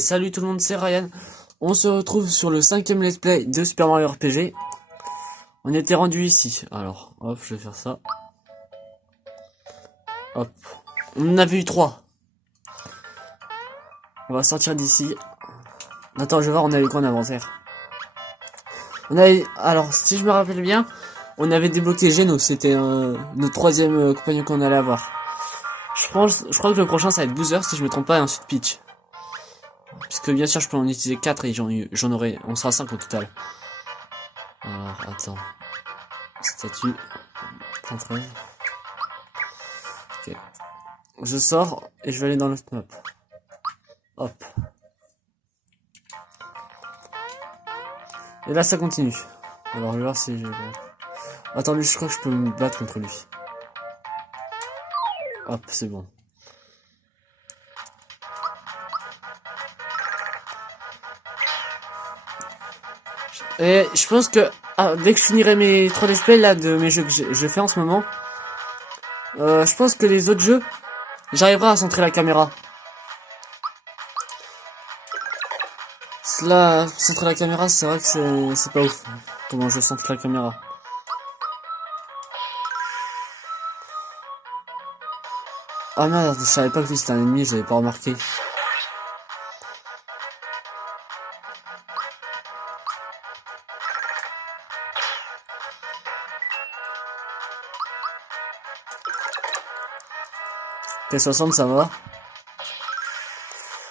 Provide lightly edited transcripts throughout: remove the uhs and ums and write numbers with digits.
salut tout le monde, c'est Ryan. On se retrouve sur le 5e let's play de Super Mario RPG. On était rendu ici. Alors, hop, je vais faire ça. Hop. On en avait eu 3. On va sortir d'ici. Attends, je vais voir, on avait quoi en inventaire. On avait... Alors, si je me rappelle bien, on avait débloqué Geno. C'était notre 3e compagnon qu'on allait avoir. Je crois que le prochain, ça va être Bowser, si je me trompe pas, et ensuite Peach. Puisque bien sûr, je peux en utiliser 4 et j'en aurai... On sera 5 au total. Alors, attends. Statue. 13. Ok. Je sors et je vais aller dans l'autre map. Hop. Et là, ça continue. Alors, je vais voir si je... Attends, lui, je crois que je peux me battre contre lui. Hop, c'est bon. Et je pense que dès que je finirai mes 3 let's play là de mes jeux que je fais en ce moment, je pense que les autres jeux, j'arriverai à centrer la caméra. Là, centrer la caméra, c'est vrai que c'est pas ouf. Comment je centre la caméra. Ah merde, je savais pas que lui c'était un ennemi, j'avais pas remarqué. T60 ça va. En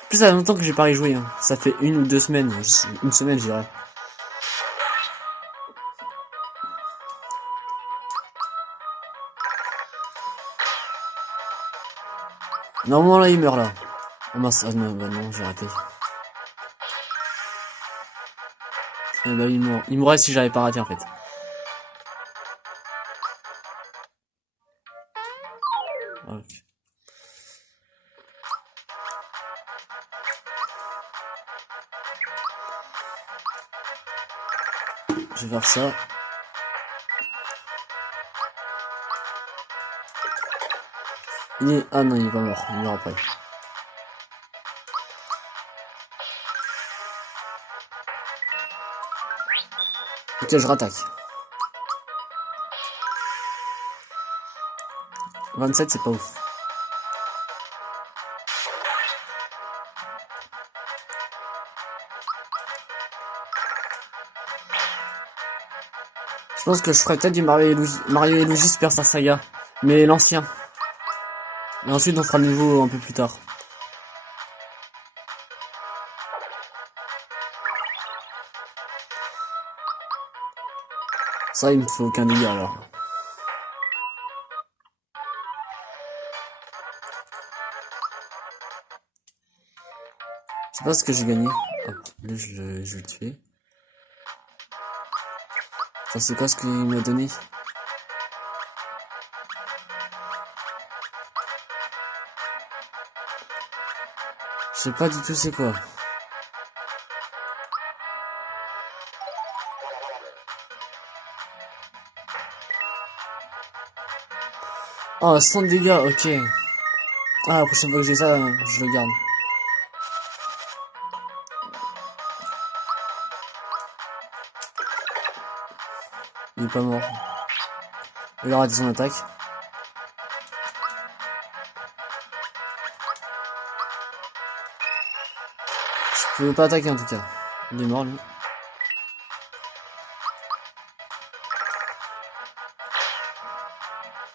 plus ça fait longtemps que j'ai pas rejoué, hein. Ça fait 1 ou 2 semaines, une semaine je dirais. Normalement là il meurt là. Oh mince, ah non, bah non, j'ai raté. Eh bah il mourrait si j'avais pas raté en fait. Ok. Je vais faire ça. Ah non, il est pas mort, il meurt après. Ok, je rattaque. 27, c'est pas ouf. Je pense que je ferais peut-être du Mario et Luigi Superstar Saga, mais l'ancien. Et ensuite on fera le nouveau un peu plus tard. Ça il me faut aucun délire alors. Je sais pas ce que j'ai gagné. Hop, là je vais le tuer. Ça c'est quoi ce qu'il m'a donné? Je sais pas du tout c'est quoi. Oh, 100 dégâts, ok. Ah, la prochaine fois que j'ai ça, je le garde. Il est pas mort. Il aura raté son attaque. Je peux pas attaquer en tout cas. Il est mort lui.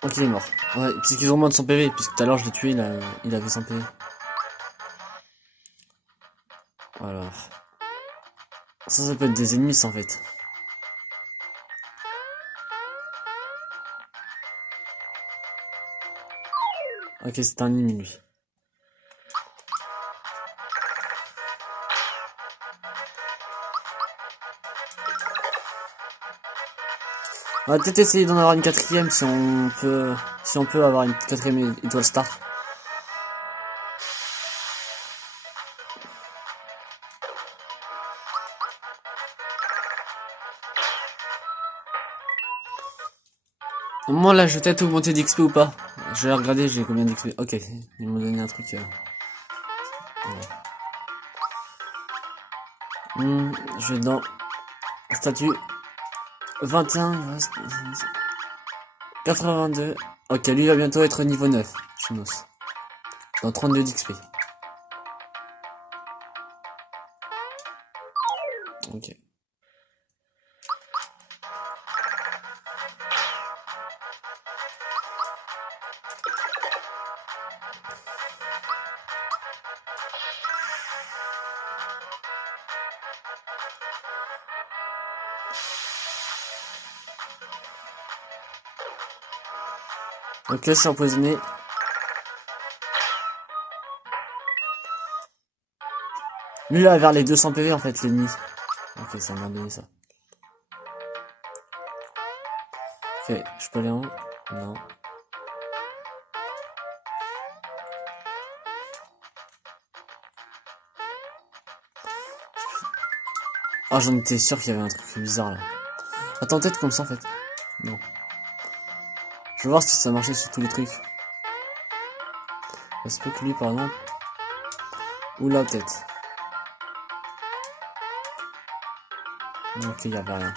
Ok, il est mort. Ouais, c'est qu'ils ont moins de son PV, puisque tout à l'heure je l'ai tué, il avait 100 PV. Alors. Ça peut être des ennemis, ça, en fait. Ok, c'est un ennemi, lui. On va peut-être essayer d'en avoir une 4ème si on peut avoir une 4ème étoile star. Au moment là, je vais peut-être augmenter d'XP ou pas. Je vais regarder, j'ai combien d'XP. Ok, ils m'ont donné un truc. Ouais. Je vais dans statut 21, il reste 82. Ok, lui va bientôt être niveau 9, Chinos. Dans 32 d'XP. Ok. Ok, je suis empoisonné. Lui là vers les 200 PV en fait l'ennemi. Ok, ça m'a donné ça. Ok, je peux aller en haut? Non. Ah, j'en étais sûr qu'il y avait un truc bizarre là. Attends, peut-être comme ça en fait. Non. Je vais voir si ça marchait sur tous les trucs. Ça se peut que lui par exemple. Ou là peut-être. Ok, il y avait rien.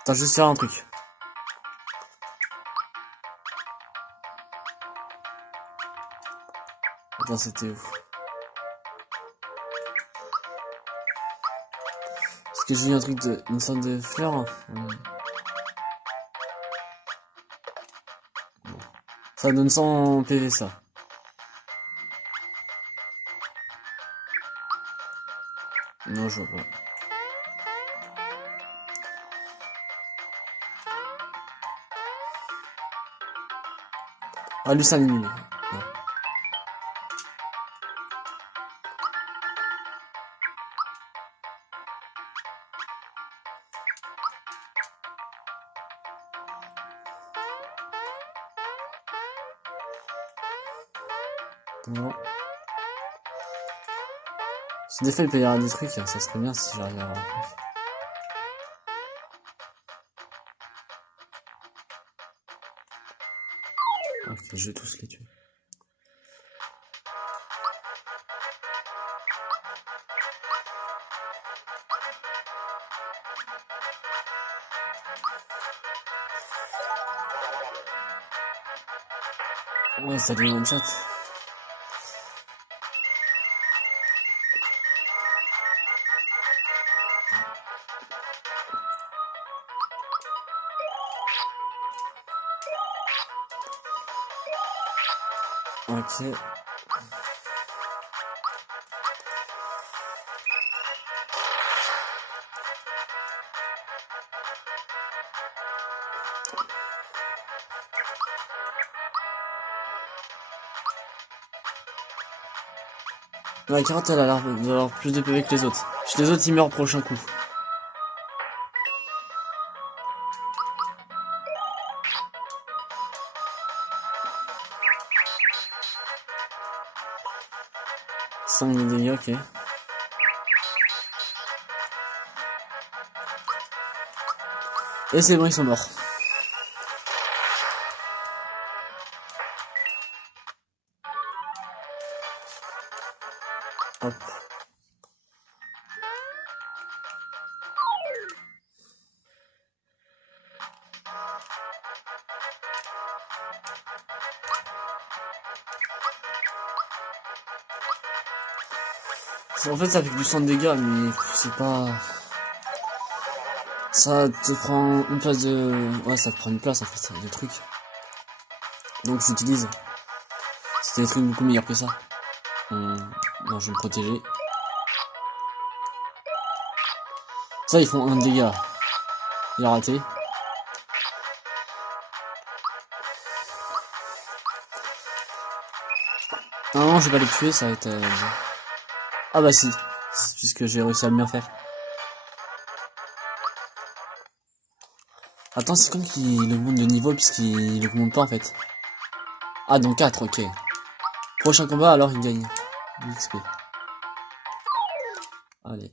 Attends, je vais faire un truc. Attends, c'était où? Est-ce que j'ai eu un truc de... une sorte de fleur hein. Ça donne 100 PV ça. Non, je vois pas. Ah, lui, ça annule. Non. Si des fois il peut y avoir des trucs, hein, ça serait bien si j'arrive à avoir un truc. Ok, je vais tous les tuer. Ouais, ça devient one shot. Ok. La carotte elle a l'air d'avoir plus de PV que les autres. Puis les autres ils meurent au prochain coup. Cinq de dégâts, ok. Et c'est bon, ils sont morts. Hop. En fait ça fait que du 100 de dégâts mais c'est pas... Ça te prend une place de... Ouais, ça te prend une place en fait, de trucs. Donc j'utilise. C'était des trucs beaucoup meilleurs que ça. Non, je vais me protéger. Ça, ils font un dégât. Il a raté. Non, je vais pas les tuer, ça va être... Ah bah si, puisque j'ai réussi à le bien faire. Attends, c'est comme qu'il augmente de niveau puisqu'il augmente pas en fait. Ah, donc 4, ok. Prochain combat, alors il gagne. XP. Allez.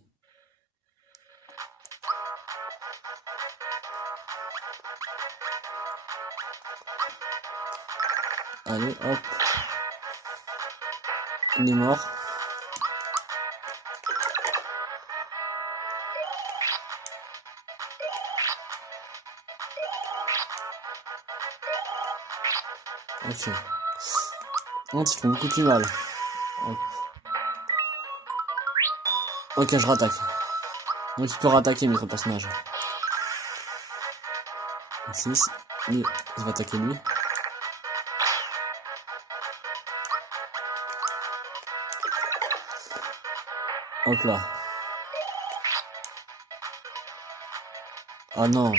Allez, hop. Il est mort. Ok. Non, ils font beaucoup plus mal. Hop. Ok, je rattaque. Donc il peut rattaquer notre personnage. 6. Lui, il va attaquer lui. Hop là. Ah non.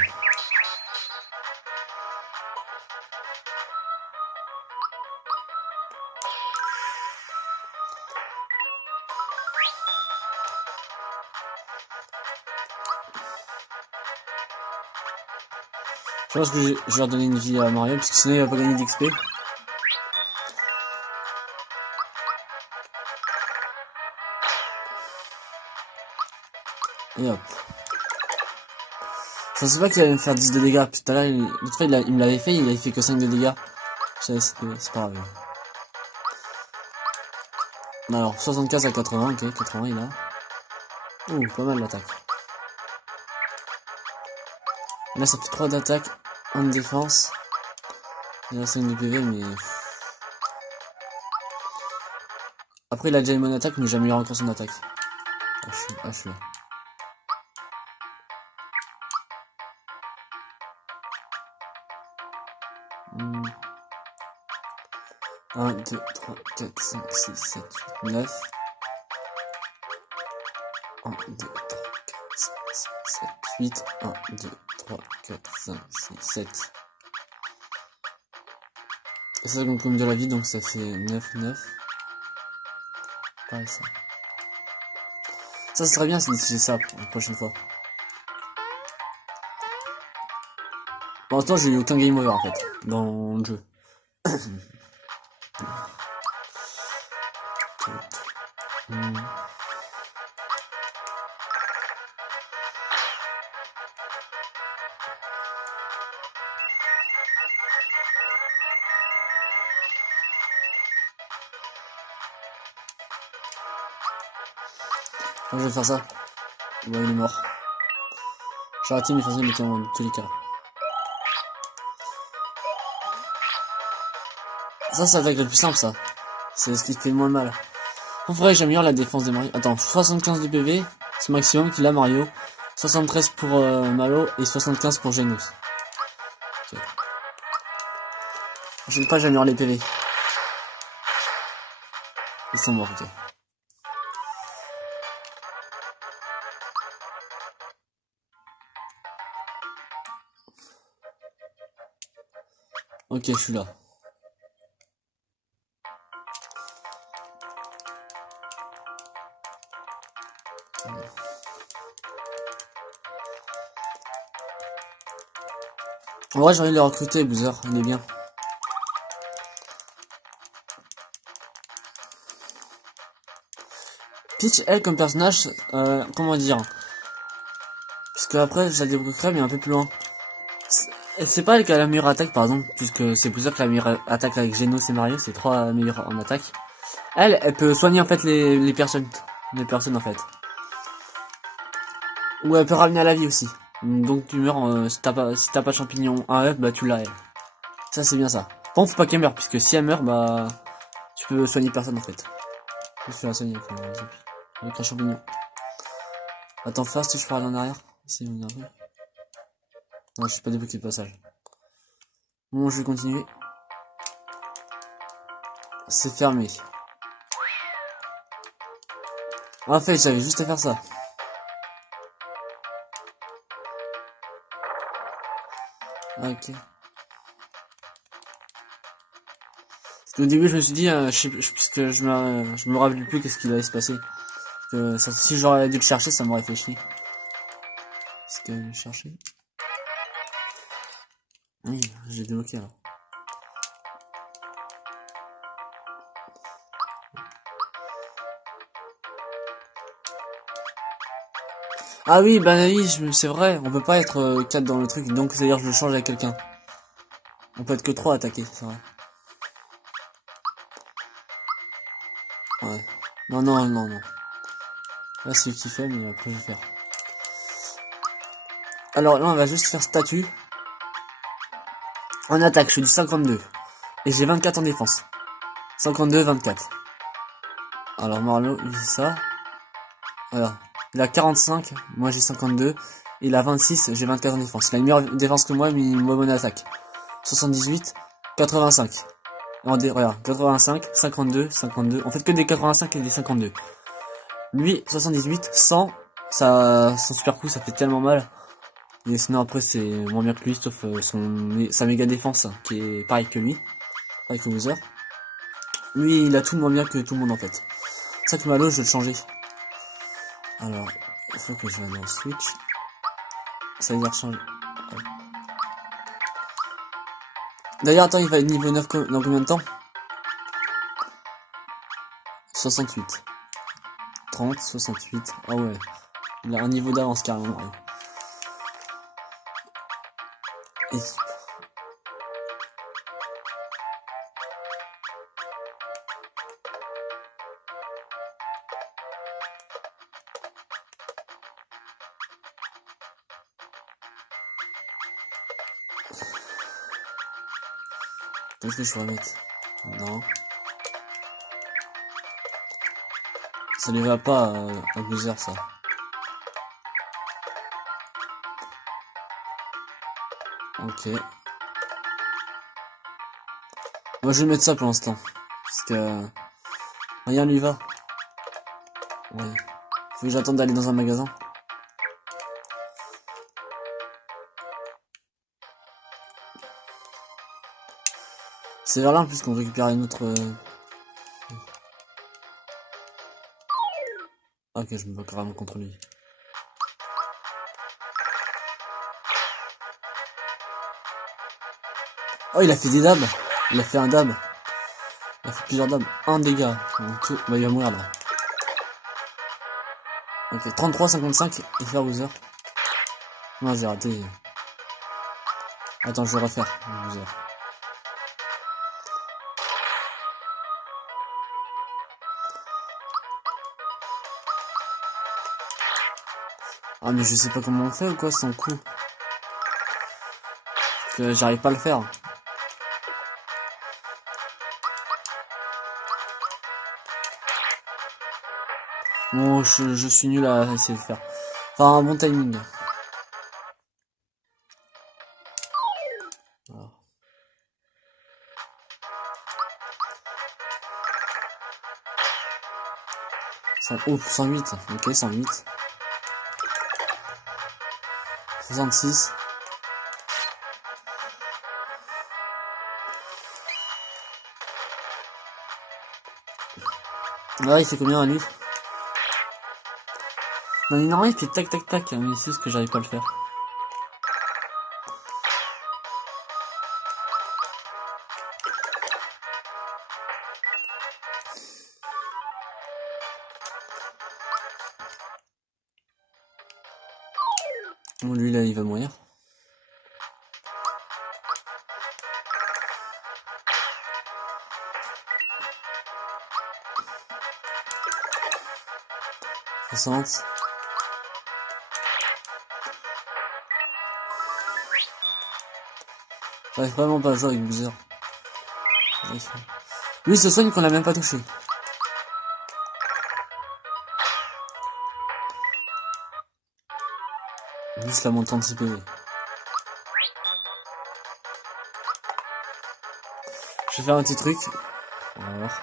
Je pense que je vais leur donner une vie à Mario, parce que sinon il va pas gagner d'XP. Et hop. Je pensais pas qu'il allait me faire 10 de dégâts. Tout à l'heure, l'autre fois il me l'avait fait, il avait fait que 5 de dégâts. Je savais, c'est pas grave. Alors, 75 à 80, ok, 80 il a. Ouh, pas mal l'attaque. Là ça fait 3 d'attaque, 1 de défense. Il a 5 de PV, mais... Après il a déjà une bonne attaque, mais j'améliore encore son attaque. Je suis là. Hmm. 1, 2, 3, 4, 5, 6, 7, 8, 9. 1, 2, 3, 4, 5, 6, 7, 8. 1, 2, 3, 4, 5, 6, 7. Et ça comme de la vie, donc ça fait 9, 9. Pareil ça. Ça serait bien si c'est ça pour la prochaine fois. Pour l'instant j'ai eu aucun game over en fait dans le jeu. Je vais faire ça. Ouais, il est mort. J'ai raté mes façons de mettre en tous les cas. Ça va être le plus simple, ça. C'est ce qui fait le moins mal. Il faudrait que j'améliore la défense de Mario. Attends, 75 de PV, c'est le maximum qu'il a Mario. 73 pour Malo et 75 pour Genos. Okay. Je sais pas, j'améliore les PV. Ils sont morts, ok. Ok, je suis là. En vrai, j'ai envie de le recruter, Bowser, il est bien. Peach, elle, comme personnage, comment dire, parce que après, je la débloquerai, mais un peu plus loin. C'est pas elle qui a la meilleure attaque, par exemple, puisque c'est Bowser qui a la meilleure attaque avec Genos et Mario, c'est 3 meilleurs en attaque. Elle peut soigner en fait les personnes en fait. Ou elle peut ramener à la vie aussi. Donc tu meurs, si t'as pas de champignon 1 F, bah tu l'as elle. Ça c'est bien ça. Bon, faut pas qu'elle meure, puisque si elle meurt, bah tu peux soigner personne en fait. Je vais la soigner avec un champignon. Attends, fast, je peux aller en arrière. Ici, on arrive. Non, je suis pas débloqué le passage. Bon, je vais continuer. C'est fermé. En fait, j'avais juste à faire ça. Ok. Parce qu'au début, je me suis dit, puisque je me rappelle plus qu'est-ce qu'il allait se passer. Que ça, si j'aurais dû le chercher, ça m'aurait fait chier. C'était le chercher. Oui, j'ai débloqué alors. Ah oui, bah oui, c'est vrai, on peut pas être 4 dans le truc, donc c'est-à-dire que je le change avec quelqu'un. On peut être que 3 attaqués, c'est vrai. Ouais. Non, non, non, non. Là, c'est lui qui fait, mais après, je vais faire. Alors là, on va juste faire statut. En attaque, je fais du 52. Et j'ai 24 en défense. 52, 24. Alors Marlo, il fait ça. Voilà. Il a 45, moi j'ai 52. Il a 26, j'ai 24 en défense. Il a une meilleure défense que moi, mais une moins bonne attaque. 78, 85. Regarde, 85, 52, 52. On fait que des 85 et des 52. Lui, 78, 100. Son super coup, ça fait tellement mal. Et sinon après c'est moins bien que lui, sauf sa méga défense, qui est pareil que lui. Pareil que Bowser. Lui, il a tout moins bien que tout le monde en fait. C'est ça que Malo, je vais le changer. Alors, il faut que je vais dans Switch. Ça va changer. D'ailleurs, attends, il va être niveau 9 dans combien de temps? 68. 30, 68. Ah ouais. Il a un niveau d'avance carrément. Ouais. Et... Qu'est-ce que je pourrais mettre? Non. Ça lui va pas à Bowser, ça. Ok. Moi, je vais mettre ça pour l'instant. Parce que... rien lui va. Ouais. Faut que j'attende d'aller dans un magasin. C'est vers là en plus qu'on récupère une autre... Ok, je me bats carrément contre lui. Oh, il a fait des dabs. Il a fait un dab. Il a fait plusieurs dabs. Un dégât. Tout... Bah, il va mourir là. Ok, 33, 55 et faire Bowser. Non, j'ai raté. Attends, je vais refaire. Bowser. Ah, mais je sais pas comment on fait ou quoi, son coup. Parce que j'arrive pas à le faire. Bon, je suis nul à essayer de faire. Enfin, un bon timing. Voilà. Oh, 108. Ok, 108. 66. Là, il fait combien à lui? Non, mais normalement, il fait tac tac tac. Mais c'est ce que j'arrive pas à le faire. Bon, lui, là, il va mourir. J'arrive vraiment pas à jouer avec Bowser. Lui, ce soigne qu'on l'a même pas touché. Lui, c'est la montante de 6 PV. Je vais faire un petit truc. On va voir.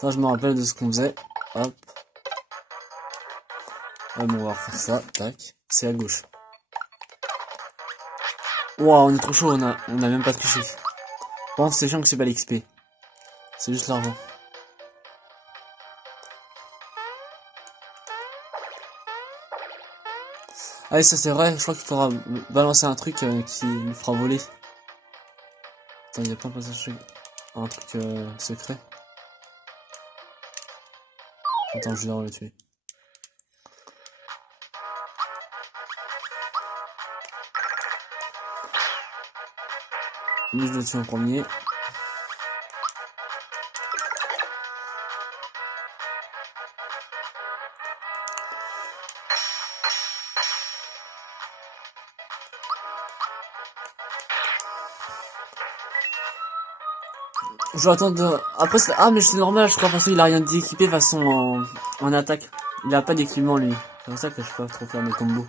Ça, je me rappelle de ce qu'on faisait. Hop. Ouais, bon, on va refaire ça. Tac. C'est à gauche. Ouah, on est trop chaud, on a même pas touché. Bon, c'est chiant que c'est pas l'XP. C'est juste l'argent. Ah oui, ça c'est vrai, je crois qu'il faudra balancer un truc qui lui fera voler. Attends, il y a plein de passages un truc secret. Attends, je vais le tuer. Lui, je le tue en premier. Je vais attendre. Après, ah, mais c'est normal, je crois, parce qu'il a rien d'équipé façon en attaque. Il a pas d'équipement, lui. C'est pour ça que je peux pas trop faire des combos.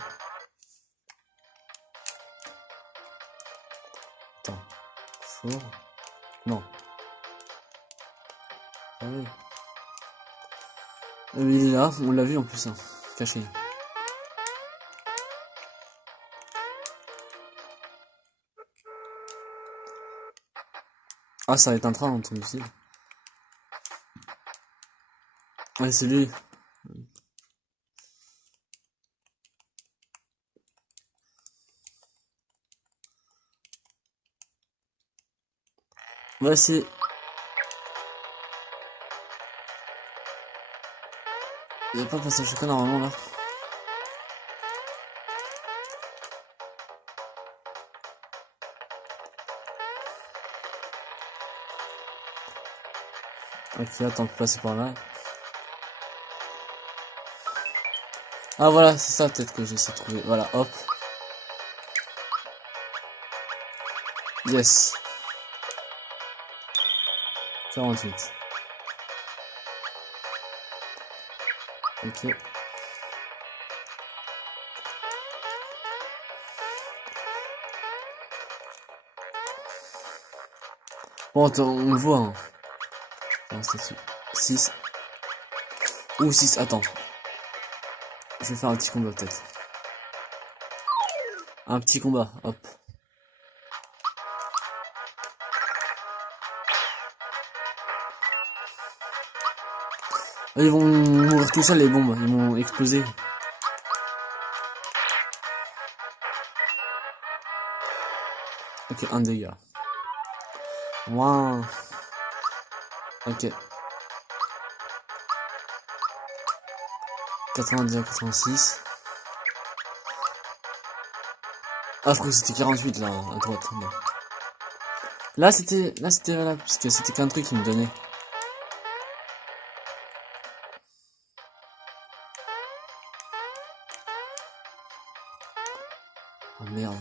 Attends. Fort. Non. Ah oui. Il est là, on l'a vu en plus, hein. Caché. Ah, ça va être un train, ton missile. Ouais, c'est lui. Ouais, c'est... Il y a pas de passage secret normalement là. Ok, attends de passer par là. Ah voilà, c'est ça peut-être que j'essaie de trouver. Voilà, hop. Yes. 48. Ok. Bon, attends, on le voit. Hein. Non, c'est dessus. 6. Ou 6, attends. Je vais faire un petit combat peut-être. Un petit combat, hop. Ils vont mourir tout seuls les bombes, ils vont exploser. Ok, un dégât. Wow. Ok. 90 86. Ah, je crois que c'était 48 là, à droite. Non. Là, c'était valable, parce que c'était qu'un truc qui me donnait. Oh merde.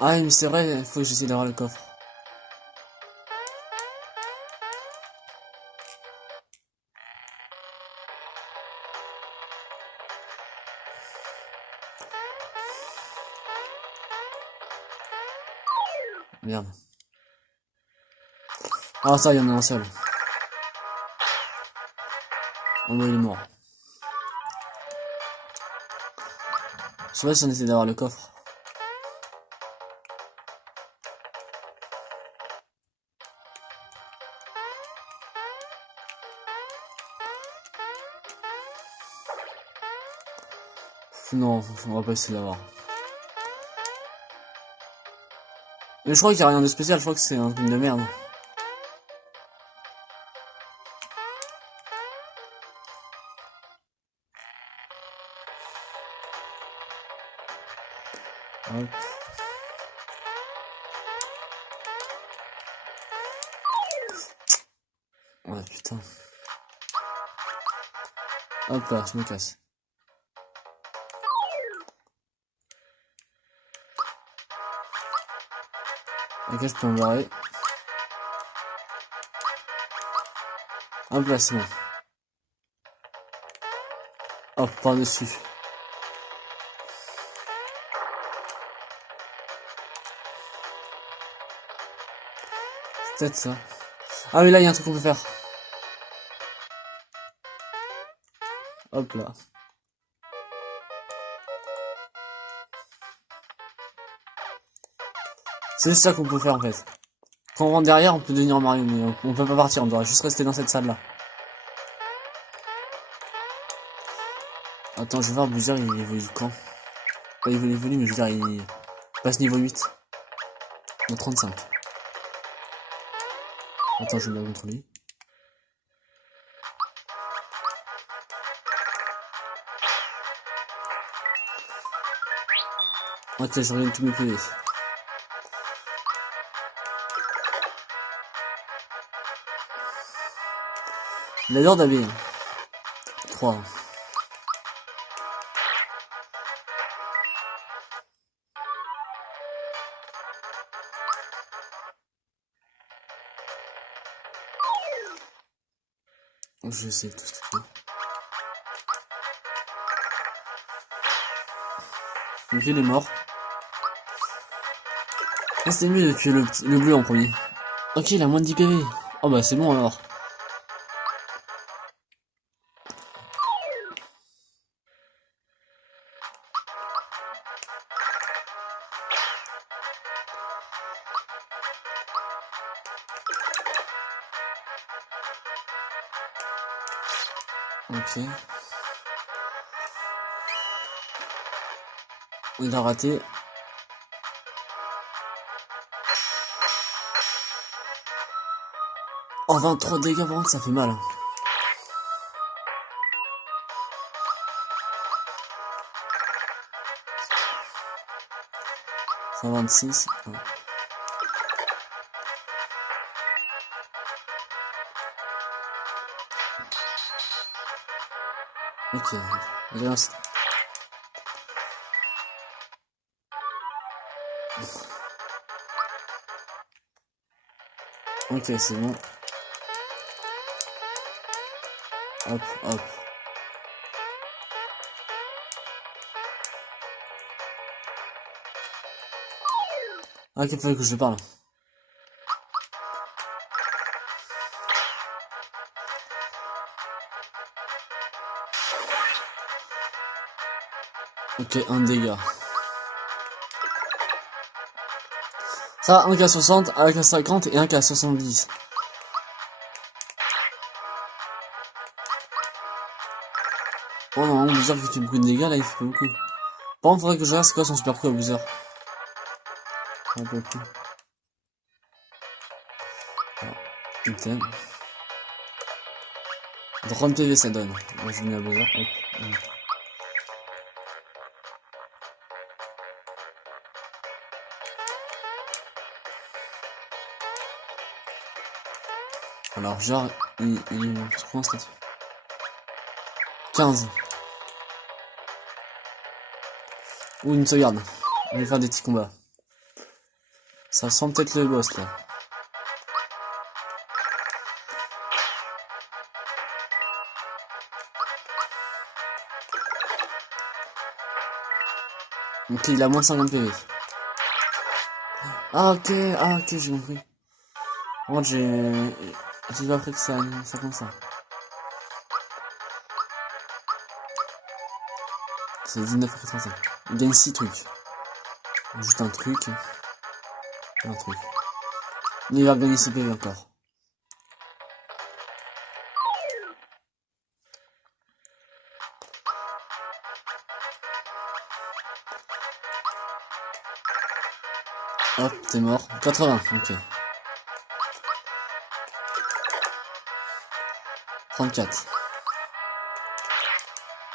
Ah, mais c'est vrai, il faut que j'essaie d'avoir le coffre. Merde. Ah, ça, il y en a un seul. Oh, bah, il est mort. Je sais pas si on essaie d'avoir le coffre. Non, on va pas essayer d'avoir. Mais je crois qu'il y a rien de spécial, je crois que c'est un truc de merde. Hop. Ouais, putain. Hop là, je me casse. Ok, je peux me barrer. Hop là, c'est bon. Hop, par-dessus. C'est peut-être ça. Ah, mais là, il y a un truc qu'on peut faire. Hop là. C'est juste ça qu'on peut faire en fait. Quand on rentre derrière, on peut devenir Mario, mais on peut pas partir, on doit juste rester dans cette salle là. Attends, je vais voir Bowser, il évolue quand? Pas il évolue, mais je veux dire, il passe niveau 8. En 35. Attends, je vais me contre lui. Ok, je reviens de tous mes PV. Il adore d'habiller. 3. Je sais tout ce qu'il faut. Ok, il est mort. Ah, c'était mieux de tuer le bleu en premier. Ok, il a moins de 10 PV. Oh bah c'est bon alors. Ok. Il a raté. Oh, 23 dégâts par contre, ça fait mal. 126. Ouais. Ok. Allez, ok, c'est bon. Hop, hop. Ah, qu'il fallait que je parle. Ok, un dégât. Ça, un K60, un K50 et un K70. Oh non, Boozer qui fait beaucoup de dégâts, là, il fait beaucoup. Par contre, faudrait que je regarde c'est quoi son super coup à Boozer. Un peu plus. Alors, putain. 30 PV ça donne. Moi, je mets à Boozer. Hop. Alors, genre, il est trop en statut. 15. Ou une sauvegarde. On va faire des petits combats. Ça sent peut-être le boss là. Ok, il a moins de 50 PV. Ah ok, j'ai compris. Par contre, j'ai pas appris que ça comme ça. C'est 19,85. Il gagne 6 trucs. Juste un truc. Un truc. Mais il va gagner 6 PV encore. Hop, t'es mort. 80, ok. 34.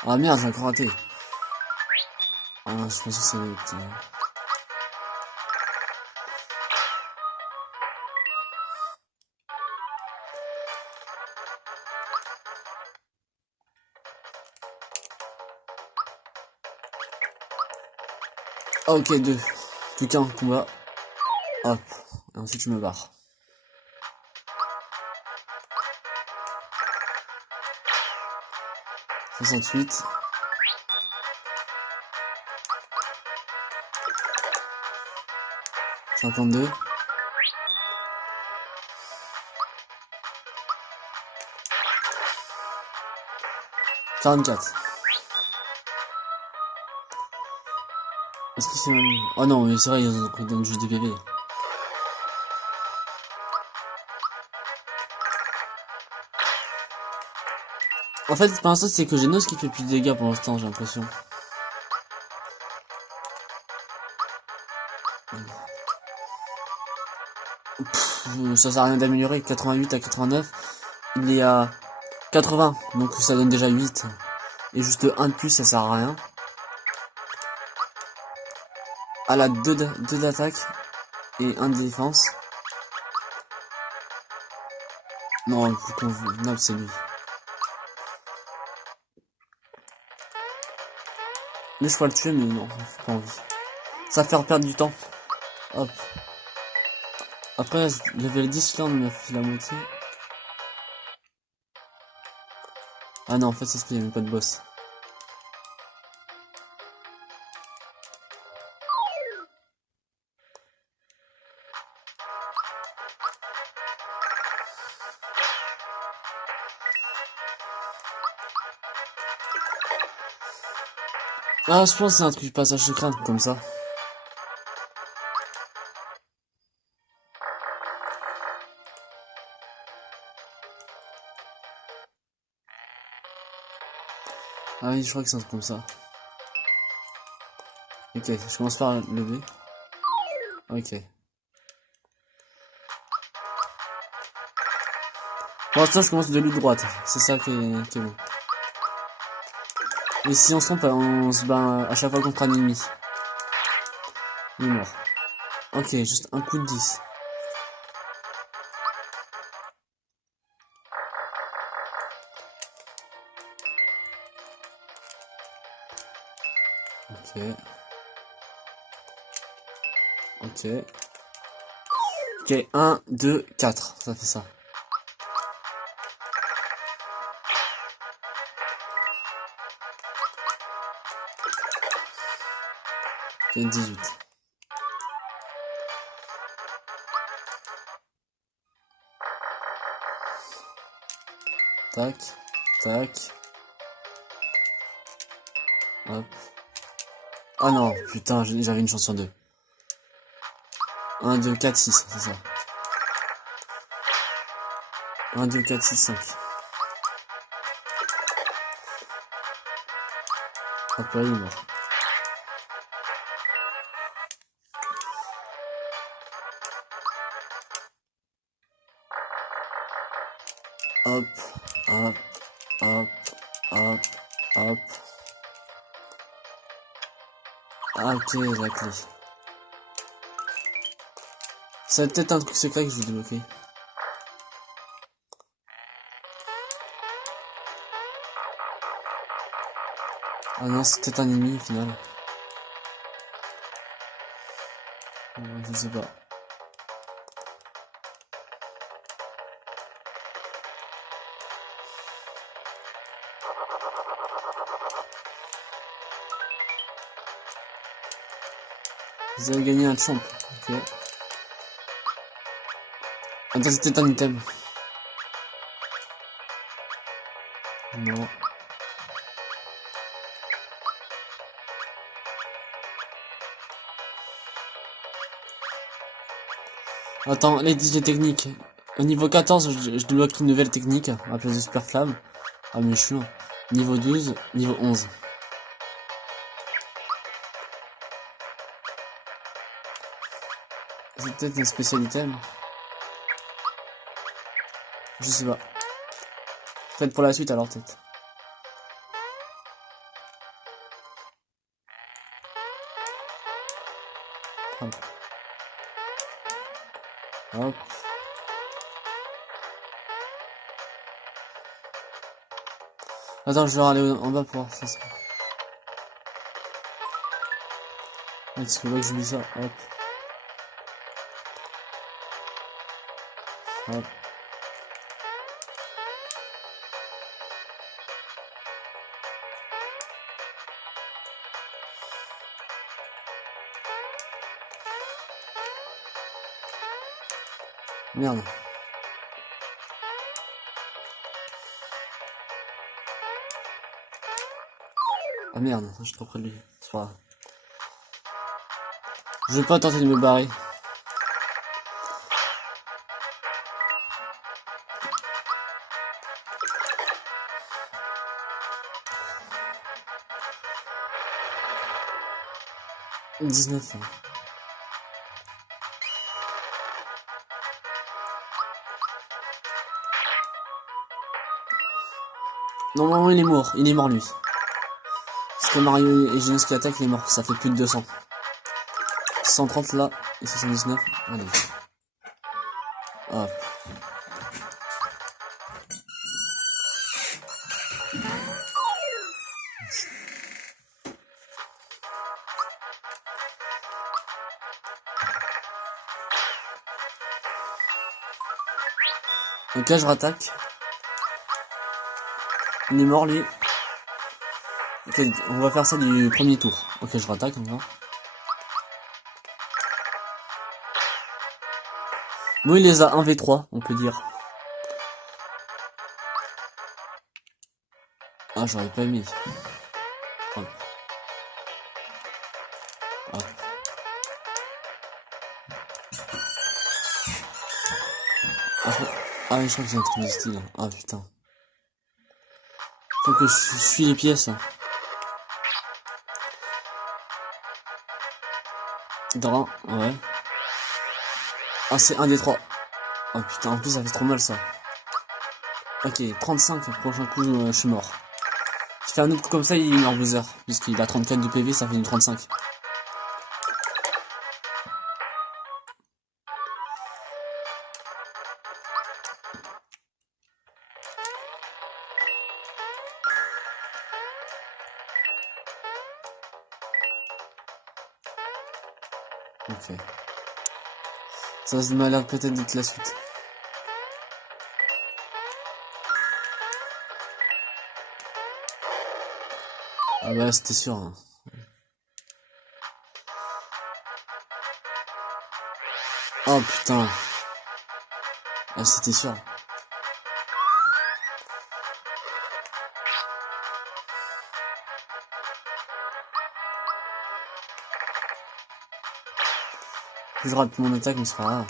Ah merde, j'ai encore raté. Ah, je pensais que ça allait être... Ah ok, 2. Plus qu'un combat. Hop. Et ensuite je me barre. 68. 52. 44. Est-ce que c'est même... Oh non, mais c'est vrai, ils donnent juste des PV. En fait, pour l'instant, c'est que Genos qui fait plus de dégâts pour l'instant, j'ai l'impression. Ça sert à rien d'améliorer. 88 à 89. Il est à 80. Donc ça donne déjà 8. Et juste 1 de plus, ça sert à rien. Elle a 2 d'attaque et 1 de défense. Non, le plus convenable, c'est lui. Mais je pourrais le tuer, mais non, j'ai pas envie. Ça va faire perdre du temps. Hop. Après, level 10, là, on a fait la moitié. Ah non, en fait, c'est ce qu'il n'y a même pas de boss. Ah, je pense que c'est un truc passage secret, comme ça. Ah oui, je crois que c'est un truc comme ça. Ok, je commence par le B. Ok. Pour l'instant, je commence de l'autre droite. C'est ça qui est bon. Et si on se trompe, on se bat à chaque fois contre un ennemi. Il est mort. Ok, juste un coup de 10. Ok. Ok. Ok, 1, 2, 4. Ça fait ça. Et 18. Tac. Tac. Hop. Ah non, putain, j'avais une chance sur deux. 1, 2, 4, 6, c'est ça. 1, 2, 4, 6, 5. Hop là, il est mort. Hop, hop, hop, hop, hop. Ah, ok, la clé. C'est peut-être un truc secret que je vais débloquer. Ah non, c'est peut-être un ennemi au final. Je sais pas. Vous avez gagné un champ. Ok. Attends, c'était un item. Non. Attends, les techniques. Au niveau 14, je débloque une nouvelle technique à la place de super flamme. Ah mais je suis loin. Niveau 12, niveau 11. C'est peut-être un spécial item. Je sais pas. Peut-être pour la suite alors peut-être. Hop. Hop. Attends, je vais aller en bas pour voir ça. Est-ce que là que je ça? Hop. Hop. Merde. Ah merde, je suis trop près de lui. C'est pas grave. Je vais pas tenter de me barrer. « 19. Hein. Normalement il est mort. Il est mort lui. Parce que Mario et Genos qui attaquent, il est mort. Ça fait plus de 200. 130 là. Et 79. Allez. Hop. Donc là je rattaque. Il est mort lui. Ok, on va faire ça du premier tour. Ok, je rattaque encore. Bon, il les a 1v3, on peut dire. Ah, j'aurais pas aimé. Hop. Hop. Ah, oui, je crois que j'ai un truc de style. Ah putain. Faut que je suis les pièces. Drain, ouais. Ah, c'est un des trois. Oh putain, en plus ça fait trop mal ça. Ok, 35, le prochain coup, je suis mort. Si fait un autre coup comme ça, il meurt Bowser. Puisqu'il a 34 de PV, ça fait une 35. Ok. Ça m'a l'air peut-être d'être la suite. Ah bah c'était sûr. Hein. Oh putain. Ah c'était sûr. Je rate mon attaque, mais c'est pas grave.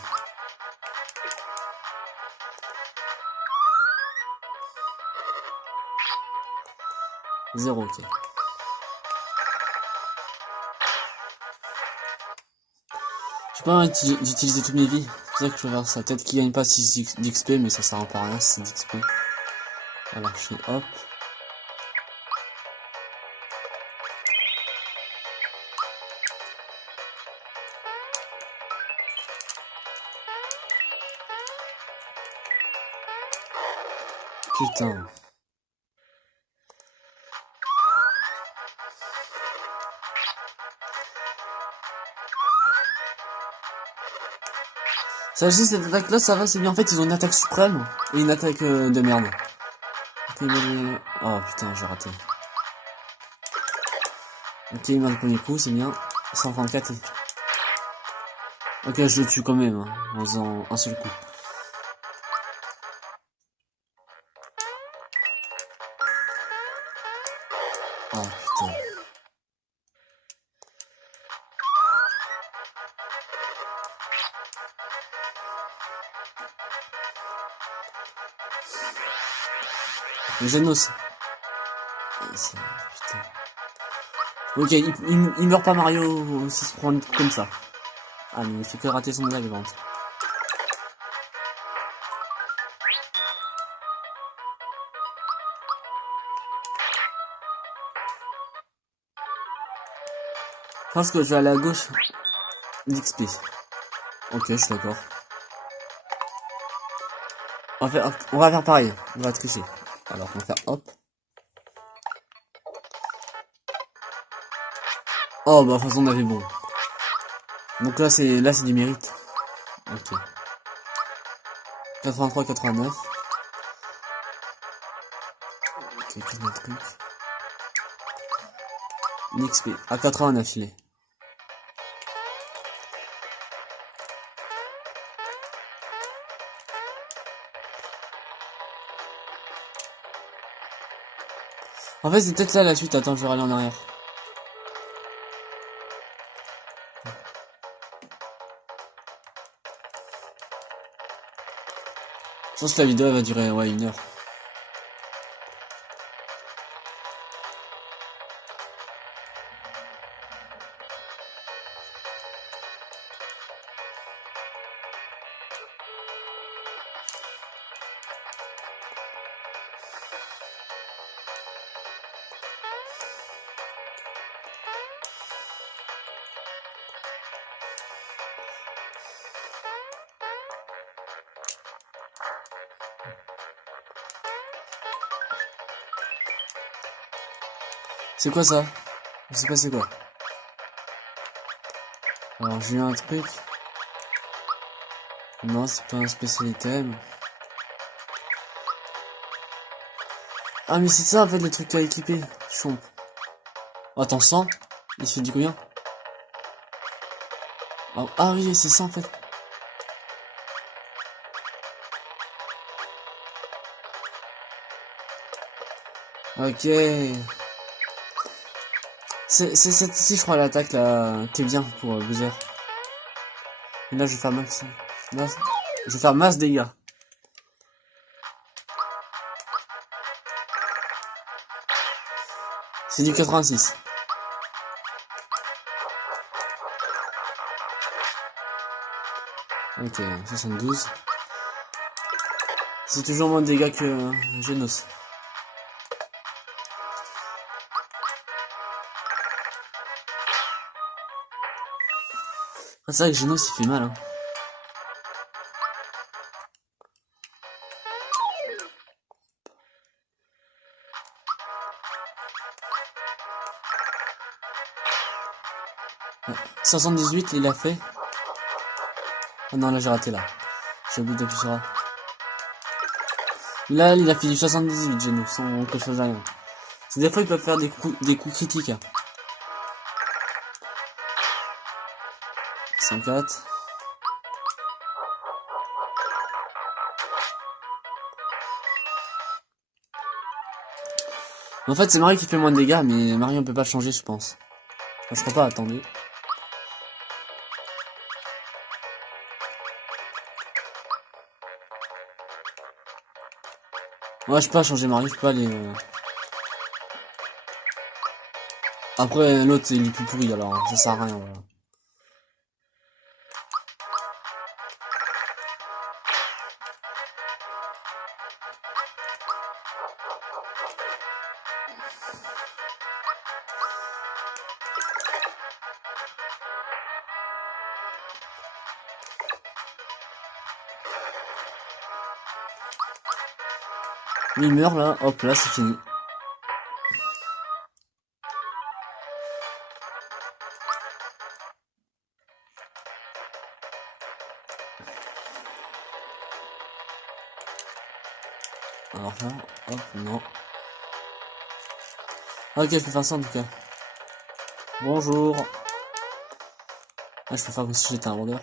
Zéro, ok. J'ai pas envie d'utiliser toutes mes vies. C'est ça que je vais faire ça. Peut-être qu'il gagne pas 6 d'XP, mais ça sert pas à rien, 6 d'XP. Alors je fais hop. Putain. Ça aussi, cette attaque là, ça va, c'est bien. En fait, ils ont une attaque suprême et une attaque de merde. Oh putain, j'ai raté. Ok, il m'a le premier coup, c'est bien. 134. Ok, je le tue quand même, hein, en faisant un seul coup. Oh putain. Le Genos. Putain. Ok, il meurt pas Mario s'il se prend une comme ça. Ah, mais il fait que rater son blague, vente. Je pense que je vais aller à gauche d'XP. Ok, je suis d'accord. On va faire pareil. On va tricher. Alors, on va faire hop. Oh, bah, de toute façon, on avait bon. Donc là, c'est du mérite. Ok. 83, 89. Ok, plus de trucs. XP. À 89, il est. En fait, c'est peut-être là la suite. Attends, je vais aller en arrière. Je pense que la vidéo elle va durer, ouais, 1 heure. C'est quoi ça? Je sais pas c'est quoi. Alors j'ai eu un truc. Non, c'est pas un spécial item. Ah mais c'est ça en fait le truc à équiper. Chomp. Oh, attends, 100. Il fait du combien? Ah oui, c'est ça en fait. Ok. C'est cette ici, je crois, l'attaque là, qui est bien pour Bowser. Et là, je vais faire max. Je vais faire masse dégâts. C'est du 86. Ok, 72. C'est toujours moins de dégâts que Genos. Ah, c'est vrai que Genos il fait mal. Hein. Ouais. 78 il a fait. Oh non, là j'ai raté là. J'ai oublié d'appuyer sur A. Là il a fait du 78 Genos, sans quelque chose à rien. C'est des fois il peut faire des coups critiques. Hein. 104. En fait c'est Mario qui fait moins de dégâts, mais Mario on peut pas changer je pense. Enfin, je crois pas, attendez. Ouais, je peux pas changer Mario, je peux pas aller... Après, l'autre, il est plus pourri, alors ça sert à rien, voilà. Il meurt, là, hop, là, c'est fini. Alors là, hop, non. Ok, je peux faire ça, en tout cas. Bonjour. Ah, je peux faire comme si j'étais un vendeur.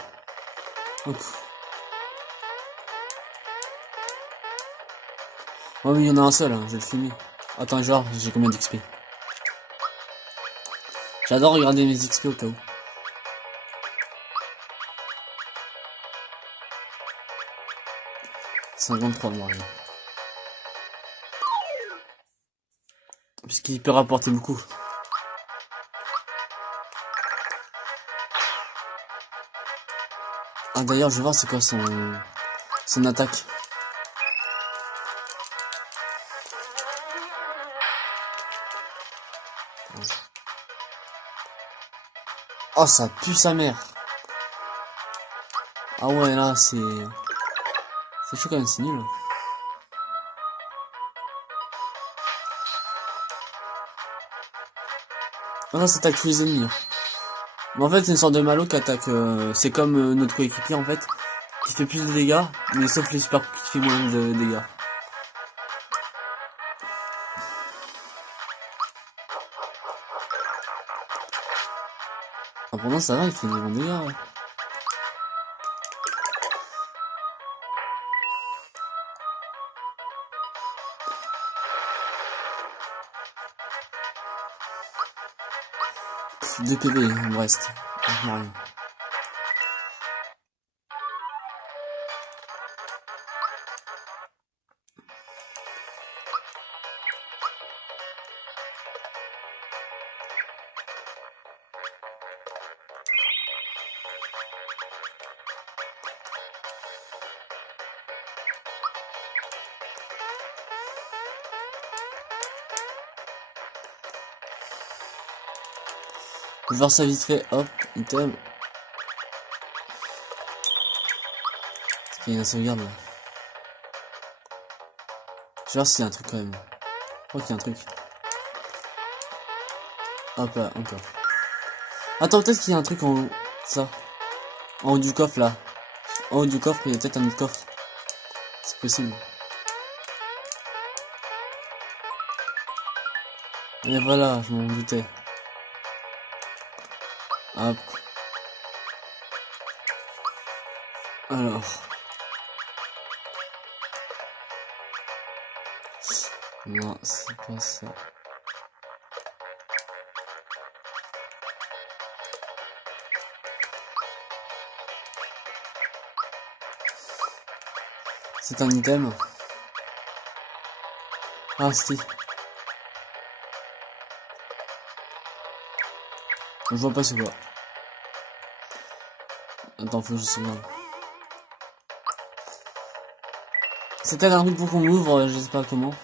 Hop. Oh, mais il y en a un seul, hein, je vais le filmer. Attends, genre, j'ai combien d'XP? J'adore regarder mes XP au cas où. 53 Mario. Puisqu'il peut rapporter beaucoup. Ah, d'ailleurs, je vais voir c'est quoi son attaque. Oh, ça pue sa mère. Ah ouais, là, c'est... C'est chaud quand même, c'est nul. Ah là, ça attaque tous les ennemis. Mais en fait, c'est une sorte de Malo qui attaque... c'est comme notre coéquipier, en fait. Qui fait plus de dégâts, mais sauf les super qui fait moins de dégâts. Ah, pendant ça va, il fait des bons dégâts, ouais. Pff, 2 PV, il me reste. Rien. Je vais voir ça vite fait, hop, item. Est-ce qu'il y a une sauvegarde là? Je vais voir s'il y a un truc quand même. Je crois qu'il y a un truc. Hop là, encore. Attends, peut-être qu'il y a un truc en haut. Ça. En haut du coffre là. En haut du coffre, il y a peut-être un autre coffre. C'est possible. Et voilà, je m'en doutais. Hop. Alors. Non, c'est pas ça. C'est un item. Ah, si. Je vois pas c'est quoi. Attends, faut que je souvienne. C'était un truc pour qu'on l'ouvre, je sais pas comment.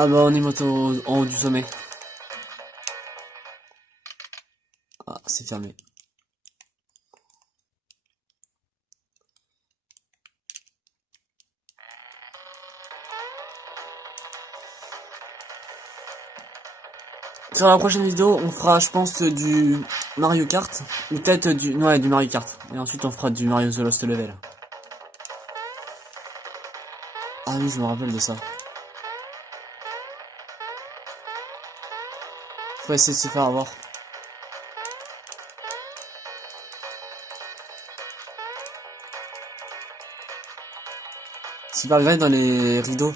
Ah bah on est monté en haut du sommet. Ah, c'est fermé. Sur la prochaine vidéo, on fera, je pense, du Mario Kart. Ou peut-être du... Ouais, du Mario Kart. Et ensuite, on fera du Mario The Lost Level. Ah oui, je me rappelle de ça. Faut essayer de se faire avoir. Super grave dans les rideaux.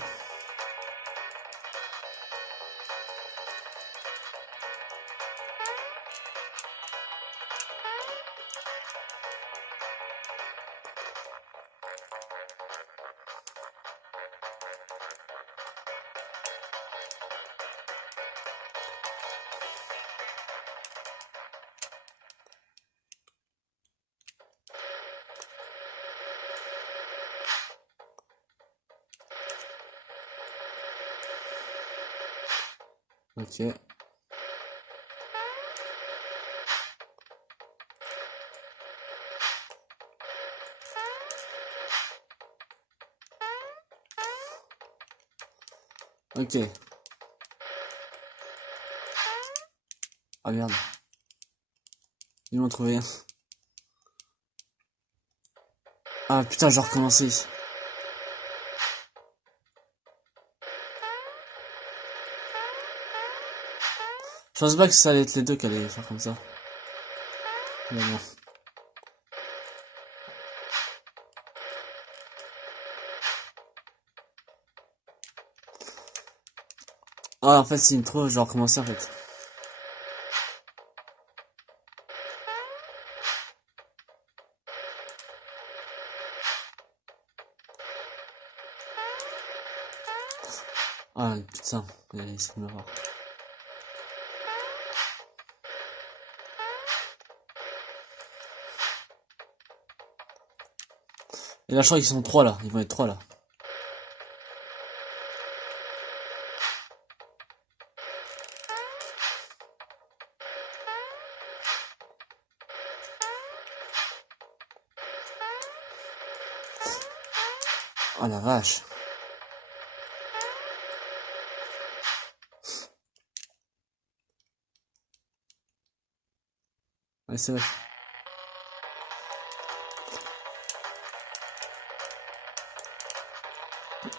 Ok. Ok. Ah merde. Ils m'ont trouvé. Ah putain, j'ai recommencé. Je pense pas que ça allait être les deux qui allaient faire comme ça. Mais bon. Ah, en fait, c'est une trop, j'ai recommencé en fait. Ah putain, il a essayé de me voir. Et là, je crois qu'ils sont trois là. Ils vont être trois là. Oh la vache. Ouais, c'est vrai.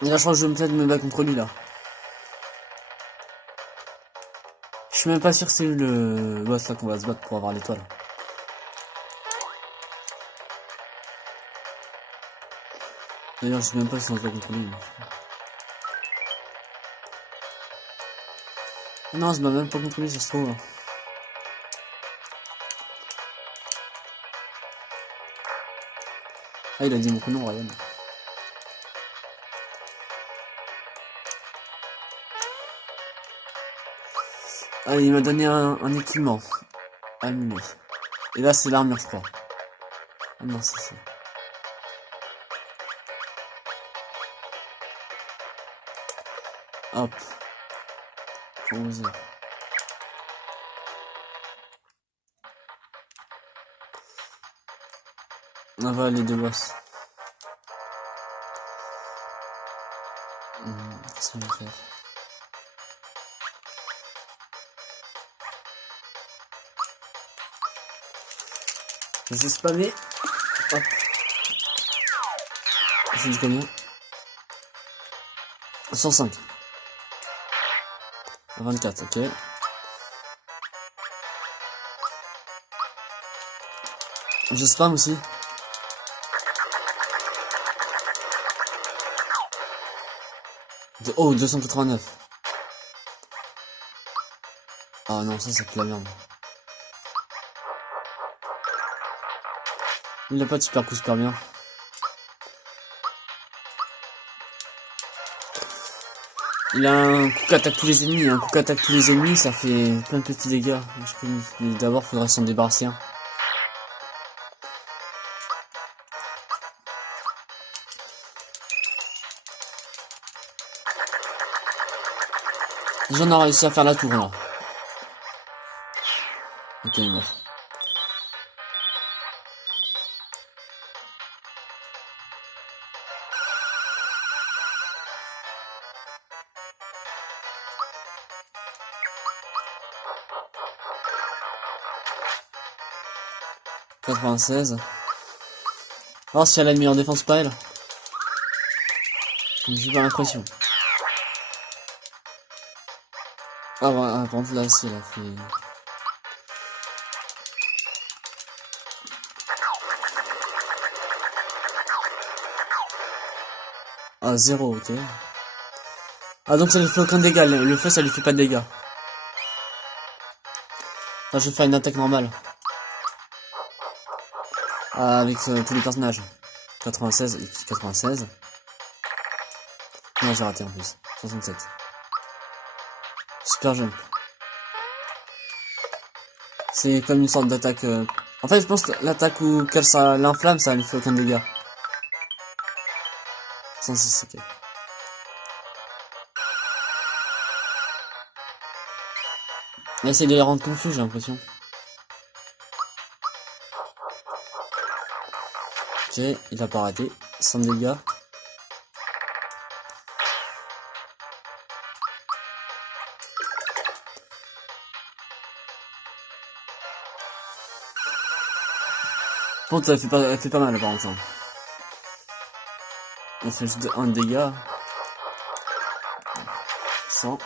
Et là, je crois que je vais peut-être me battre contre lui là. Je suis même pas sûr que c'est le boss là qu'on va se battre pour avoir l'étoile. D'ailleurs, je sais même pas si on se bat contre lui. Non, on se bat même pas contre lui, ça se trouve. Ah, il a dit mon prénom, Ryan. Ah, il m'a donné un équipement. Allumé. Et là, c'est l'armure, je crois. Ah non, c'est ça. Hop. Pause. On va les deux boss. Qu'est-ce qu'on va faire? Je vais spammer. Hop. J'ai dit combien? 105. 24, ok. Je spam aussi. Oh, 289. Ah non, ça c'est que la merde. Il a pas de super coup super bien. Il a un coup qui attaque tous les ennemis. Un coup qui attaque tous les ennemis, ça fait plein de petits dégâts. Mais d'abord, faudrait s'en débarrasser un. Déjà, on a réussi à faire la tour là. Ok, il est mort. « 96. Alors si elle a une meilleure défense pas elle. J'ai pas l'impression. Ah ouais, par contre là si elle a fait... Ah 0, ok. Ah donc ça lui fait aucun dégât, le feu ça lui fait pas de dégâts. Enfin je vais faire une attaque normale. Ah, avec tous les personnages. 96 et 96. Non j'ai raté en plus. 67. Super jump. C'est comme une sorte d'attaque... En fait je pense que l'attaque où qu'elle ça l'inflamme ça lui fait aucun dégât. 106, ok. Elle essaie de les rendre confus j'ai l'impression. Ok, il a pas raté. 100 dégâts. Par contre, elle fait pas mal par exemple. On fait juste 1 dégât. 100.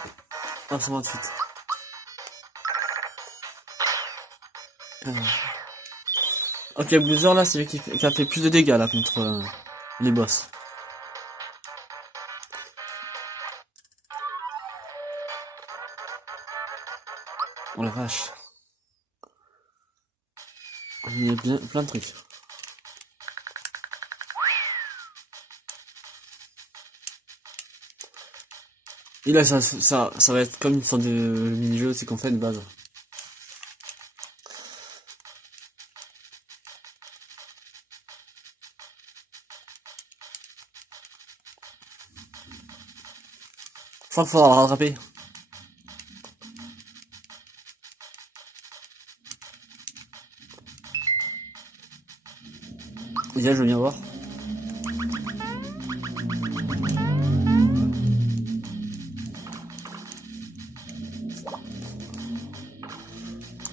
Ah, 128. Ok, Boozer là, c'est lui qui a fait plus de dégâts là contre les boss. Oh la vache. Il y a plein de trucs. Et là, ça va être comme une sorte de mini-jeu aussi qu'on fait de base. Je crois qu'il faudra le rattraper. Déjà, je veux bien voir.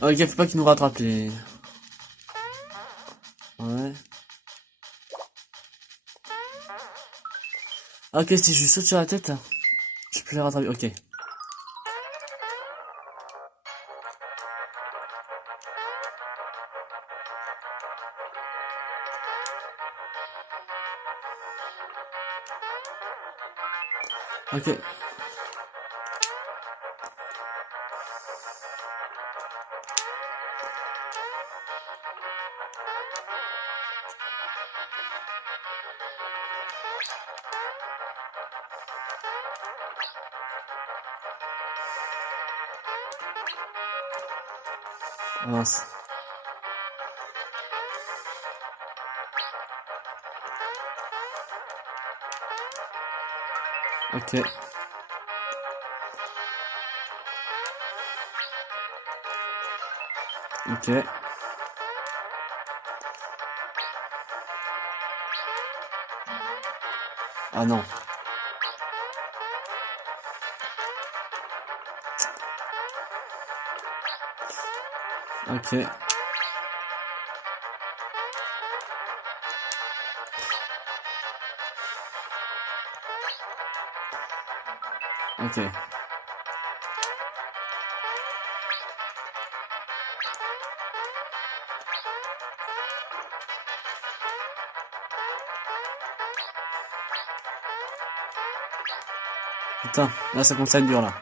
Ok, faut pas qu'il nous rattrape les... Ouais. Ok, si je lui saute sur la tête, je peux les rattraper. Ok. Ok. Mince. Ok. Ok. Ah non. Ok. Ok. Putain, là ça commence à être dur là.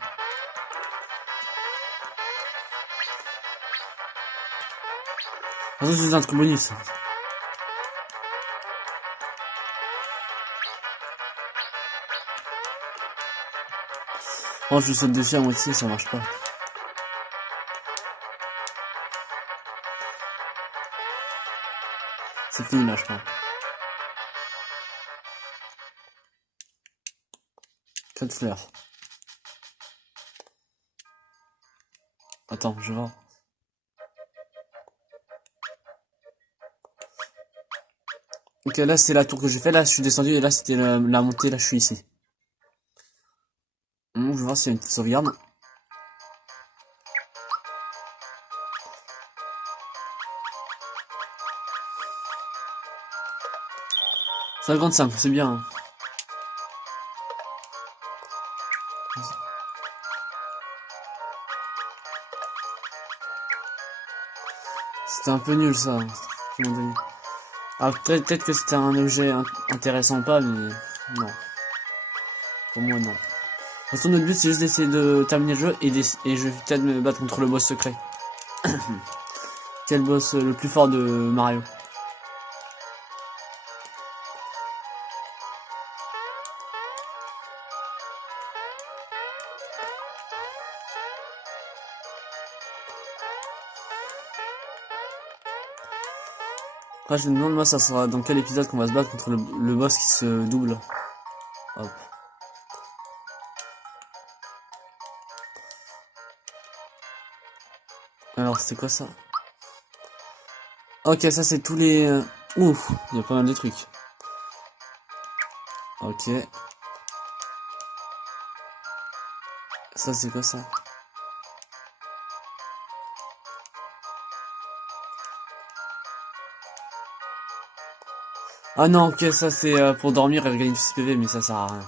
Attention, c'est un truc bonus. Oh, je lui saute dessus à moitié, ça marche pas. C'est fini là, je crois. 4 fleurs. Attends, je vois. Ok, là c'est la tour que j'ai fait, là je suis descendu et là c'était la montée, là je suis ici. Je vais voir s'il y a une petite sauvegarde. « 55, c'est bien. Hein. C'était un peu nul ça, à un moment donné. Alors peut-être que c'était un objet intéressant ou pas, mais non. Pour moi non. De toute façon notre but c'est juste d'essayer de terminer le jeu et je vais peut-être me battre contre le boss secret. Quel boss le plus fort de Mario? Après je me demande moi ça sera dans quel épisode qu'on va se battre contre le boss qui se double. Hop. Alors c'est quoi ça? Ok, ça c'est tous les... Ouf, il y a pas mal de trucs. Ok. Ça c'est quoi ça? Ah non, ok, ça c'est pour dormir et regagner du CPV, mais ça sert à rien.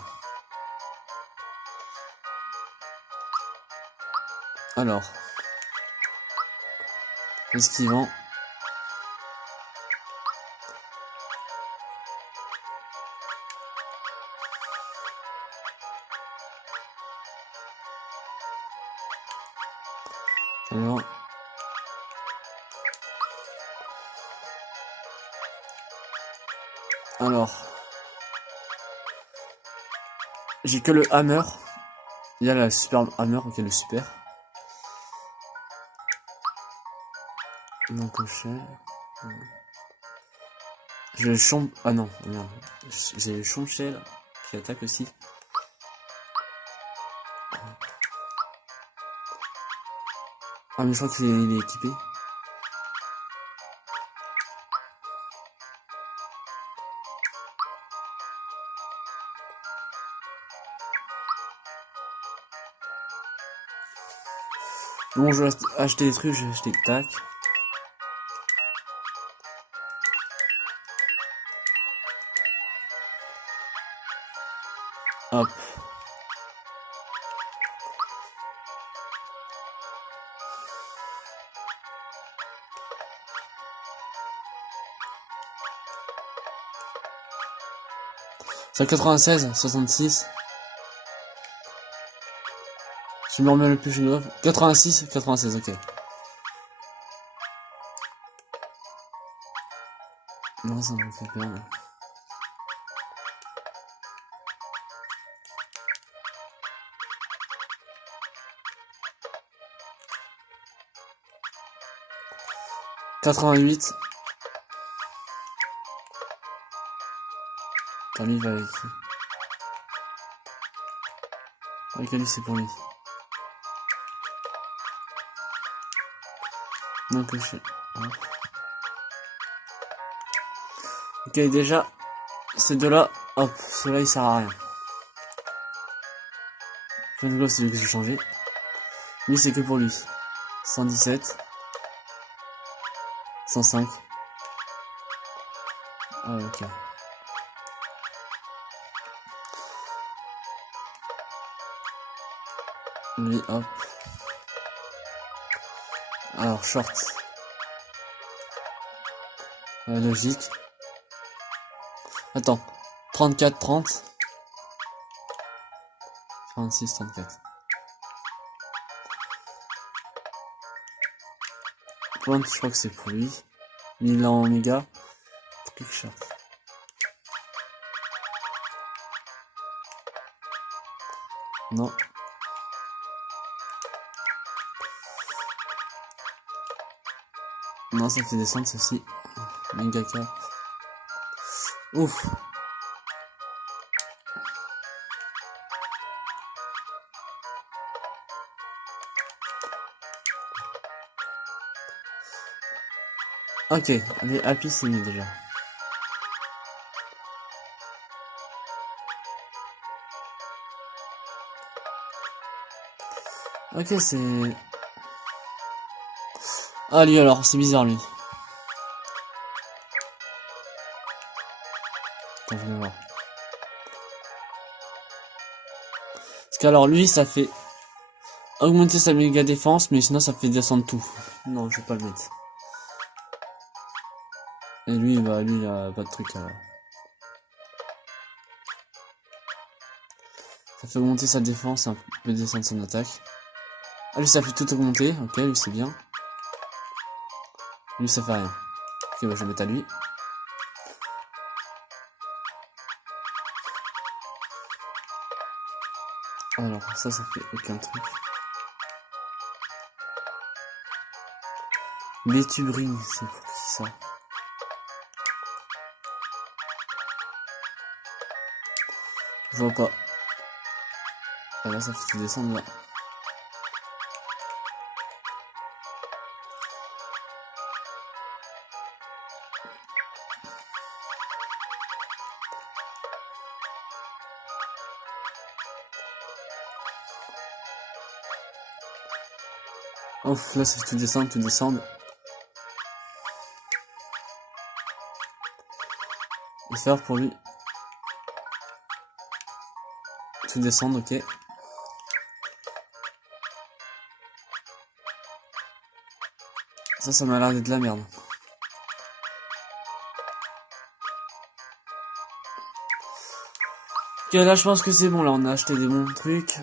Alors. Esquivant. Alors. Alors. J'ai que le hammer. Il y a la super hammer, ok, le super. Non, cochelle. J'ai le champ... Ah non, merde. J'ai le chonchel qui attaque aussi. Ah mais je crois qu'il est équipé. Bon, je vais acheter des trucs, je vais acheter tac. Hop. C'est 96, 66. Je me remets le plus généreux. 86, 96, ok. Non, ça me fait peur. 88. T'en y va avec qui? Avec lui, c'est pour lui. Non, que je... Ok, déjà, ces deux-là, hop, ceux-là, il sert à rien. Fun c'est lui que j'ai changé. Lui, c'est que pour lui. 117. 105. Ah, ok. Lui, hop. Alors, short. Logique. Attends. 34, 30. 36, 34. Point, je crois que c'est pour lui. Milan Omega. Click short. Non. Non, ça fait descendre ceci. Mangaka. Ouf. Ok, allez, Happy c'est mis déjà. Ok, c'est... Ah lui alors, c'est bizarre lui. Attends, je vais voir. Parce qu'alors lui, ça fait augmenter sa méga défense, mais sinon ça fait descendre tout. Non, je vais pas le mettre. Et lui, bah lui, il a pas de truc alors. Ça fait augmenter sa défense, un peu descendre son attaque. Ah lui, ça fait tout augmenter, ok, lui c'est bien. Lui, ça fait rien. Ok, bah je vais mettre à lui. Alors, ça fait aucun truc. Létubrine, c'est pour qui ça? Je vois pas. Ah là, ça fait tout descendre là. Ouf, là ça fait tout descendre, tout descendre. Et faire pour lui. Tout descendre, ok. Ça m'a l'air d'être de la merde. Ok, là je pense que c'est bon, là on a acheté des bons trucs.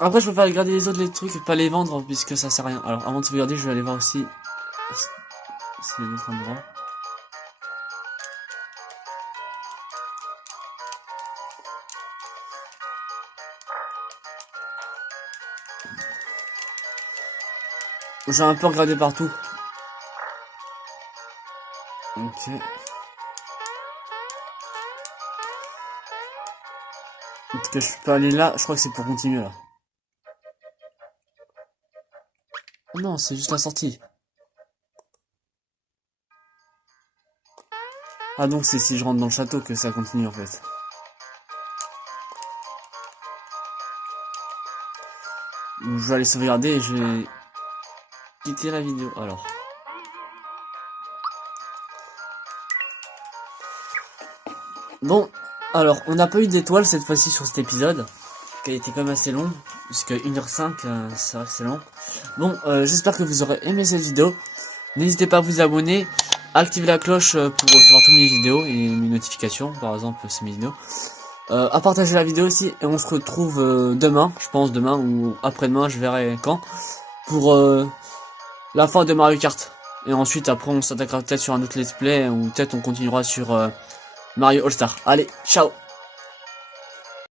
Après je peux faire garder les autres les trucs et pas les vendre puisque ça sert à rien. Alors avant de sauvegarder je vais aller voir aussi s'il y a d'autres endroits. J'ai un peu regardé partout. Ok. En tout cas je peux aller là, je crois que c'est pour continuer là. Oh non, c'est juste la sortie. Ah donc c'est si je rentre dans le château que ça continue en fait. Donc, je vais aller sauvegarder et je vais quitter la vidéo alors. Bon, alors on n'a pas eu d'étoiles cette fois-ci sur cet épisode, qui a été quand même assez long, puisque 1h05, c'est vrai que c'est long. Bon, j'espère que vous aurez aimé cette vidéo. N'hésitez pas à vous abonner, à activer la cloche pour recevoir toutes mes vidéos et mes notifications, par exemple c'est mes vidéos. À partager la vidéo aussi, et on se retrouve demain, je pense demain ou après-demain, je verrai quand, pour la fin de Mario Kart. Et ensuite après on s'attaquera peut-être sur un autre let's play, ou peut-être on continuera sur Mario All-Star. Allez, ciao!